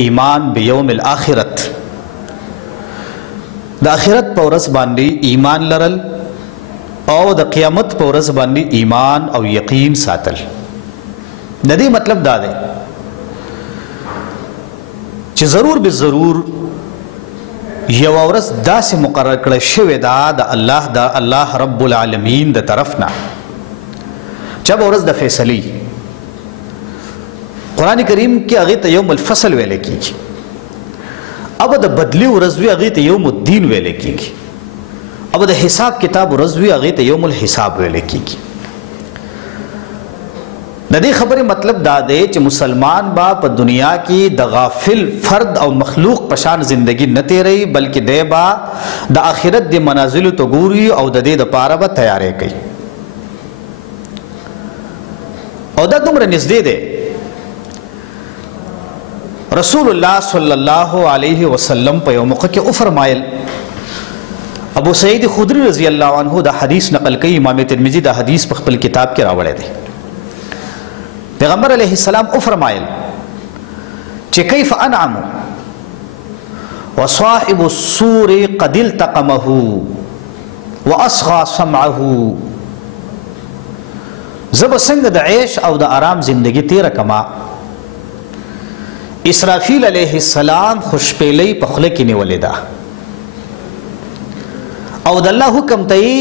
ایمان بیوم الاخرت د آخرت په ورځ باندې ایمان لرل او د قیامت په ورځ باندې ایمان او یقین ساتل. د دې مطلب دا دی چې ضرور به ضرور یو ورځ داسې مقرر کړی شوې ده د الله رب العالمین د طرف نه چې به ورځ د فیصلې. قرآن کریم کې هغې ته یوم الفصل ویلی کېږي، او د بدلې ورځ وي هغې ته یوم الدین ویلی کېږي، او د حساب کتاب ورځ وي هغې ته یوم الحساب ویلی کېږي. د دې خبرې مطلب دا دی چې مسلمان با په دنیا کې د غافل فرد او مخلوق په شان زندگی نه تیری، بلکې دی با د آخرت د منازلو ته ګوري او د دې دپاره به تیاری کوي. او دا دومره نږدې دی. رسول الله صلی الله علیه وسلم په یو موقع کې وفرمایل، ابو سعید خدری رضی الله عنه دا حدیث نقل کوي، امام ترمذی دا حدیث په خپل کتاب کې راوړی دی. پیغمبر علیه السلام وفرمایل چې کیف انعم وصاحب السور قد التقمه واصغى سمعه. زب څنګه د عیش او د آرام زندگی تیر کما، اسرافیل علیہ السلام خوشپیلی په خوله کې نیولې ده او د الله حکم ته یې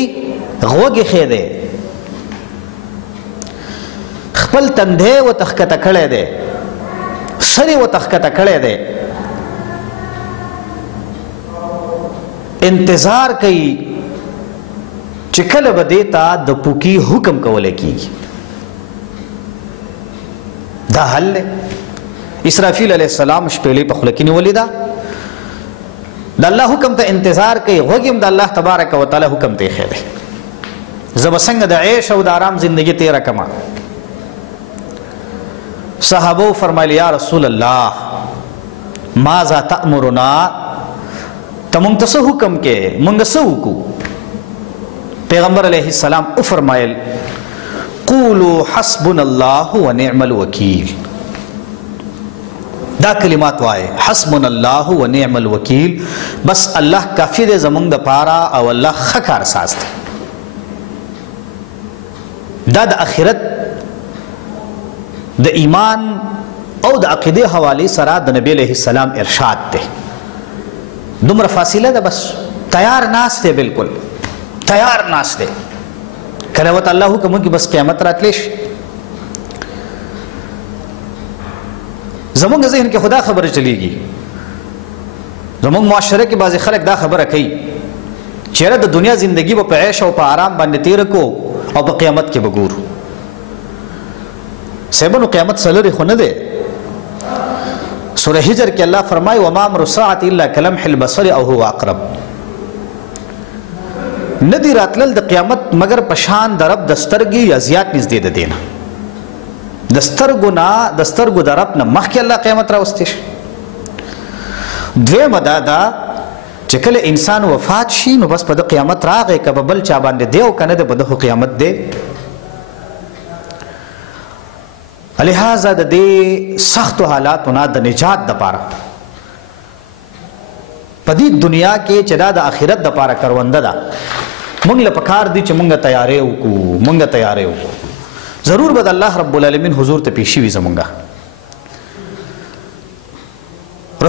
غوږ ایښی دی، خپل تندی ورته ښکته کړی دی، سر یې ورته ښکته کړی دی، انتظار کوي چې کله به دې ته د پوکي حکم کولی کېږي. دا حل دی. اسرافیل علیہ السلام شپیلی په خوله کې نیولې ده، د الله حکم ته انتظار کوي، غوږ هم د الله تبارک وتعالی حکم ته ایښی دی. زه به څنګه د عیش او د آرام زندگی تیره کړمه. صحابو فرمایل یا رسول الله ماذا تأمرنا، ته موږ ته څه حکم کې، موږ څه وکړو؟ پیغمبر علیہ السلام وفرمایل قولوا حسبنا الله ونعم الوکیل. دا کلمات وائے حسبنا اللہ و نعم الوکیل، بس اللہ کافی دے زمونږ د پاره او الله ښه کارساز دی. دا د آخرت د ایمان او د عقیدې حوالې سره د نبی علیه السلام ارشاد دی. دومره فاصله ده، بس تیار ناست دی، بالکل تیار ناست دی. کله ورته الله حکم وکړي بس قیامت راتلی شي. زمونږ ذهن کې خدا خبره چلیږي، زمونږ معاشره کې بعضې خلک دا خبره کوي چېرې د دنیا زندگی به په عیش او په آرام باندې تېره کو او په قیامت کې به ګورو. صاحبانو قیامت څلرې خو نه دی. سوره حجر کې الله فرمایي وما امر الساعة الا کلمح البصر او هو اقرب. نه دی راتلل د قیامت مگر په شان د رب د سترګې یا زیات نږدې د دی نه، د سترګو نه د سترګو د رب نه مخکې الله قیامت راوستی شي. دویمه دا ده چې کله انسان وفات شي نو بس په د قیامت راغی، که به بل چا باندې دی او که نه دی په دغه قیامت دی. لہذا د دې سختو حالاتو نه د نجات دپاره په دې دنیا کې چې دا د آخرت دپاره کرونده ده، موږ له پکار دي چې موږ تیاری وکړو، موږ تیاری وکړو. ضرور به د الله رب العالمین حضور ته پیشي وي زمونږه.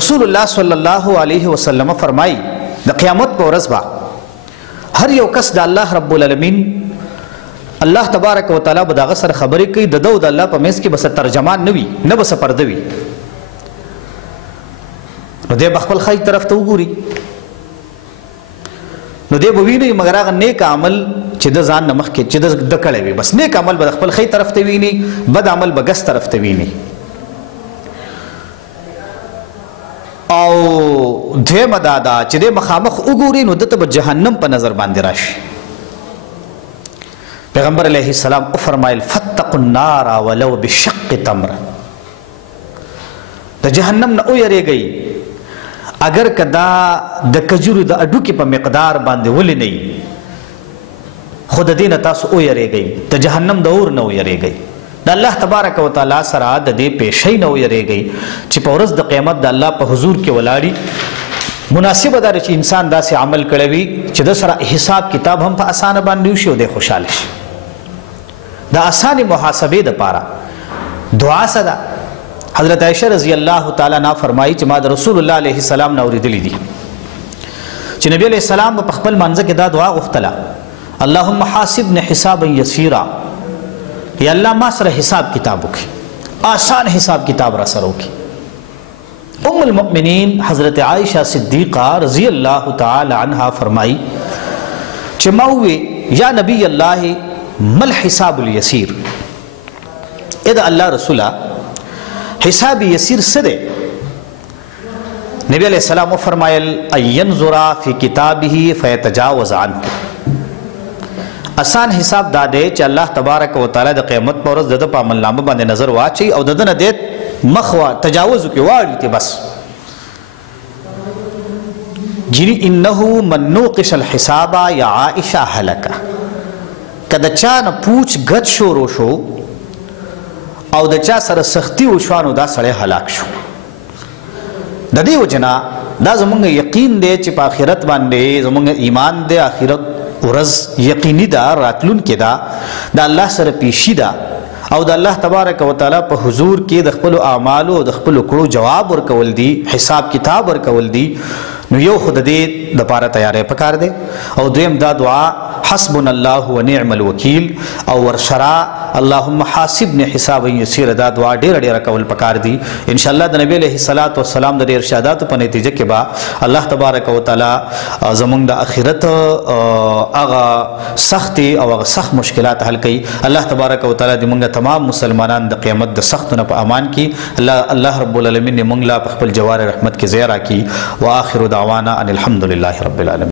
رسول الله صلی الله علیه وسلم فرمایي د قیامت په ورځ به هر یو کس د الله رب العالمین الله تبارک وتعالی به د هغه سره خبرې کوي، د ده او د الله په منځ کې به څه ترجمان نه وي، نه به څه پرده وي. نو دی به خپل خی طرف ته وګوري، نو دی به ویني مګر هغه نیک عمل چې د ځان نه مخکې چې د کړی وي، بس نیک عمل به د خپل ښی طرف ته ویني، بد عمل به ګس طرف ته ویني. او دویمه دا ده چې دی مخامخ وګوري نو دته به جهنم په نظر باندې راشي. پیغمبر علیه السلام وفرمایل فاتقوا النار ولو بشق تمره. د جهنم نه ویریږئ اگر که دا د کجورو د اډوکې په مقدار باندې ولې نه وي، خو د دې نه تاسو ویریږئ، د جهنم د اور نه ویریږئ. د الله تبارک وتعالى سره د دې پیشۍ نه ویریږئ چې په ورځ د قیامت د الله په حضور کې ولاړي. مناسبه ده چې انسان داسې عمل کړی وي چې د سره حساب کتاب هم په اسانه باندې وشي او د خوشحاله شي. د اسانې محاسبې دپاره دعا څه ده؟ حضرت عائشہ رضی الله تعالی عنها فرمایي چې ما د رسول الله علیه السلام نه اورېدلی دي چې نبی علیه السلام په خپل منځ کې دا دعا غوښتله: اللهم حاسبني حسابا یسیرا، یا الله ما سره حساب کتاب وکړي، آسان حساب کتاب را سره وکړي. ام المؤمنین حضرت عائشہ صدیقہ رضی الله تعالی عنها فرمائی چې ما ووی یا نبی الله مل حساب الیسیر، اے دا اللہ رسولہ حساب یسیر څه دی؟ نبی علیہ السلام فرمایل ان ينظر فی کتابه فیتجاوز عنه. آسان حساب دا دی چې الله تبارک وتعالی د قیامت پر ورځ د په عمل نامه باندې نظر واچي او د نه دې مخوا تجاوز کوي واړي ته بس. جنی انه من نوقش الحساب یا عائشہ هلک، کله چا نه پوچ غت شروع شو او د چا سره سختی وشوانو دا سړی هلاک شو. د دې وجنا دا زمونږ یقین دی چې په آخرت باندې زمونږ ایمان دی، آخرت ورځ یقیني ده، راتلونکې ده، د الله سره پیشي ده او د الله تبارک وتعالی په حضور کې د خپلو اعمالو او د خپلو کړو جواب ورکول دي، حساب کتاب ورکول دي. نو یو خود دې دپاره تیاری پکار دی او دویم دا دعا حسبنا الله ونعم الوکیل او ورشرا اللهم حاسبني حسابا یسیرا، دا دعا ډیره کول پکار دي. ان شاء الله د نبی علیه الصلاۃ والسلام د ارشاداتو په نتیجه کې به الله تبارک وتعالی زمونږ د آخرت هغه سختي او هغه سخت مشکلات حل کړي. الله تبارک وتعالی دې موږ تمام مسلمانان د قیامت د سختونو په امان کې الله رب العالمین موږ لا په خپل جوار رحمت کې ځای راکړي. واخر دعوانا ان الحمد لله رب العالمین.